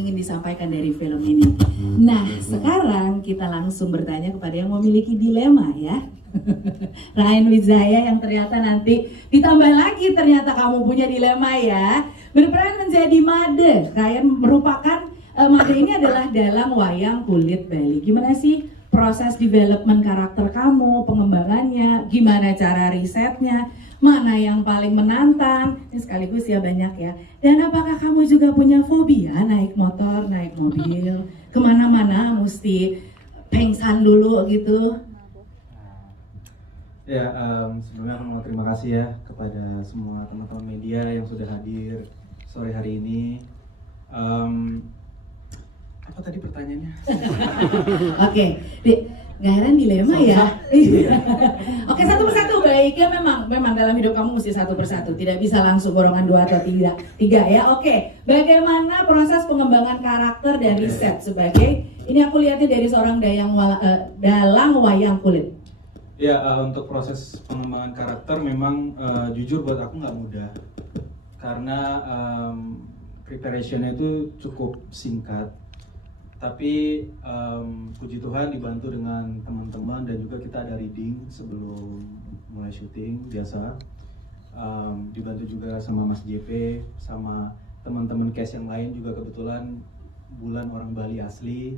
ingin disampaikan dari film ini. Nah, sekarang kita langsung bertanya kepada yang memiliki dilema ya. Ryan Wijaya yang ternyata nanti ditambah lagi ternyata kamu punya dilema ya. Berperan menjadi Made. Ryan merupakan Made ini adalah dalang wayang kulit Bali. Gimana sih proses development karakter kamu, pengembangannya, gimana cara risetnya, mana yang paling menantang, ini sekaligus ya banyak ya. Dan apakah kamu juga punya fobia naik motor, naik mobil, kemana-mana mesti pengsan dulu gitu? Ya, sebelumnya aku mau terima kasih ya kepada semua teman-teman media yang sudah hadir sore hari ini. Apa tadi pertanyaannya? Oke, nggak heran dilema ya. Oke, satu persatu baiknya memang dalam hidup kamu mesti satu persatu, tidak bisa langsung golongan 2 atau 3 ya. Oke, bagaimana proses pengembangan karakter dan riset sebagai ini aku lihatnya dari seorang dalang wayang kulit. Ya, untuk proses pengembangan karakter memang jujur buat aku nggak mudah karena preparationnya itu cukup singkat. Tapi puji Tuhan dibantu dengan teman-teman dan juga kita ada reading sebelum mulai syuting biasa. Dibantu juga sama Mas JP, sama teman-teman cast yang lain juga kebetulan Bulan orang Bali asli.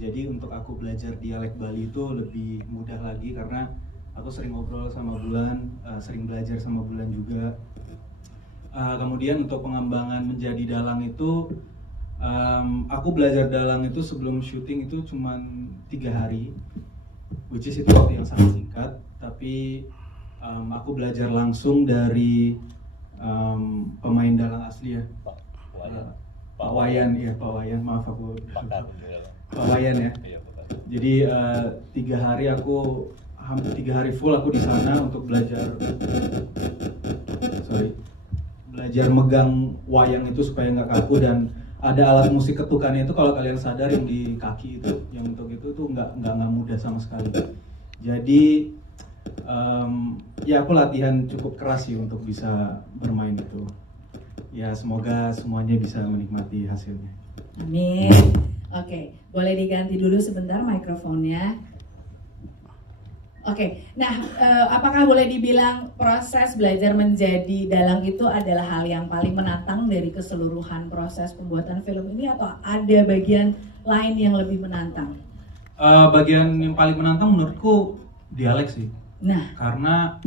Jadi untuk aku belajar dialek Bali itu lebih mudah lagi karena aku sering ngobrol sama Bulan, sering belajar sama Bulan juga. Kemudian untuk pengembangan menjadi dalang itu aku belajar dalang itu sebelum syuting itu cuma 3 hari, which is itu waktu yang sangat singkat. Tapi aku belajar langsung dari pemain dalang asli ya, Pak Wayan ya, Pak Wayan, maaf aku Pak Wayan ya. Jadi 3 hari aku hampir 3 hari full aku di sana untuk belajar megang wayang itu supaya nggak kaku, dan ada alat musik ketukannya itu kalau kalian sadar yang di kaki itu, yang untuk itu tuh nggak mudah sama sekali. Jadi ya aku latihan cukup keras sih untuk bisa bermain itu. Ya semoga semuanya bisa menikmati hasilnya. Amin. Oke, boleh diganti dulu sebentar mikrofonnya. Oke, nah apakah boleh dibilang proses belajar menjadi dalang itu adalah hal yang paling menantang dari keseluruhan proses pembuatan film ini, atau ada bagian lain yang lebih menantang? Bagian yang paling menantang menurutku dialek sih. Nah, karena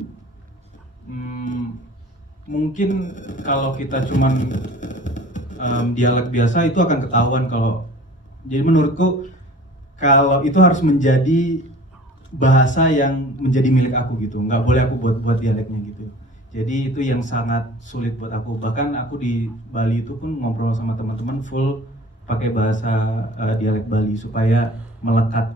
mungkin kalau kita cuman dialek biasa itu akan ketahuan kalau. Jadi menurutku kalau itu harus menjadi bahasa yang menjadi milik aku gitu, nggak boleh aku buat dialeknya gitu. Jadi itu yang sangat sulit buat aku. Bahkan aku di Bali itu pun ngobrol sama teman-teman full pakai bahasa dialek Bali supaya melekat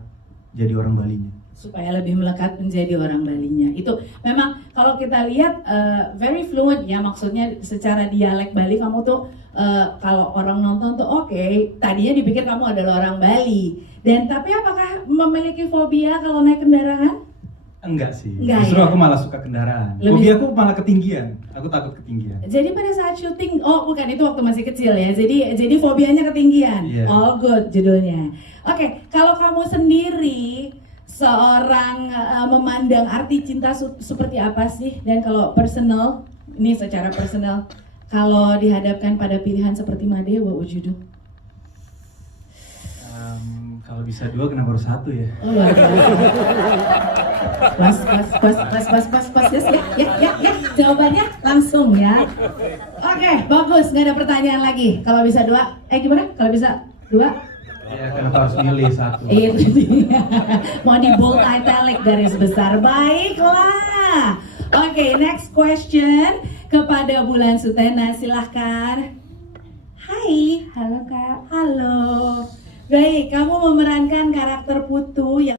jadi orang Balinya. Supaya lebih melekat menjadi orang Balinya. Itu memang kalau kita lihat very fluent ya, maksudnya secara dialek Bali kamu tuh kalau orang nonton tuh oke, tadinya dipikir kamu adalah orang Bali. Dan tapi apakah memiliki fobia kalau naik kendaraan? Enggak sih. Enggak, Justru ya? aku malah suka kendaraan. Fobia aku malah ketinggian. Aku takut ketinggian. Jadi pada saat syuting, oh bukan, itu waktu masih kecil ya. Jadi fobianya ketinggian. Yeah. All good judulnya. Oke, kalau kamu sendiri seorang memandang arti cinta seperti apa sih? Dan kalau personal, ini secara personal, kalau dihadapkan pada pilihan seperti Made, what would you do? Kalau bisa 2 kenapa harus 1 ya? Oh luar biasa. Pas, ya. Jawabannya langsung ya. Oke, bagus, nggak ada pertanyaan lagi. Kalau bisa 2, gimana? Kalau bisa 2? Ya, kenapa harus milih 1? Itu dia. Mau di bold italic garis besar. Baiklah. Oke, next question kepada Bulan Sutena, silahkan. Hai, halo Kak. Halo. Baik, kamu memerankan karakter Putu yang